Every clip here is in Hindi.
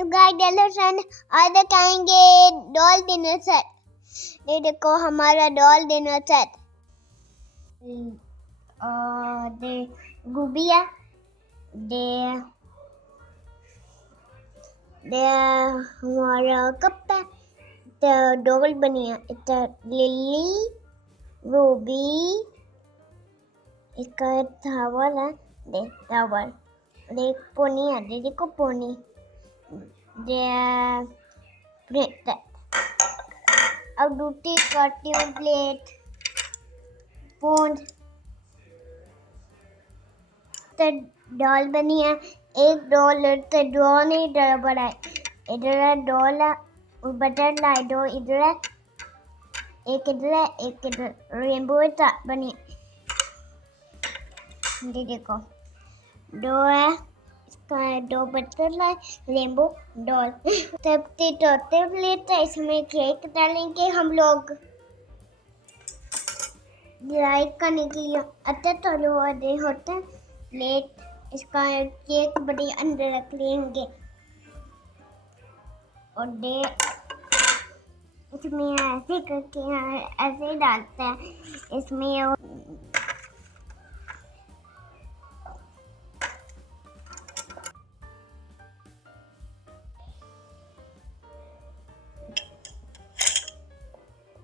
हेलो गाइस, डेलोसन आज दिखाएंगे डॉल डिनर सेट। ये देखो हमारा डॉल डिनर सेट। दे गुबिया दे दे हमारा कप है। तो डॉल बनी है। इतना लिली रूबी इसका टावल है। दे टावल दे पोनी है। दे देखो पोनी दे प्लेट अब दूसरी करती हूँ प्लेट पूंछ तो डॉल बनी है। एक डॉल तो डॉल नहीं इधर बड़ा है। इधर है डॉल है और बटरफ्लाई दो इधर है, एक इधर है, एक इधर रेनबो बनी है। ये देखो दो है, दो बटरफ्लाई रेनबो डॉल तब तोते प्लेट है। इसमें केक डालेंगे हम लोग लाइक करने के लिए। अच्छा चलो दे होते प्लेट इसका केक बड़ी अंदर रख लेंगे और दे इसमें ऐसे करके ऐसे डालते हैं इसमें।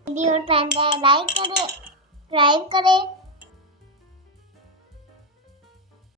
वीडियो पसंद है लाइक करें, सब्सक्राइब करें।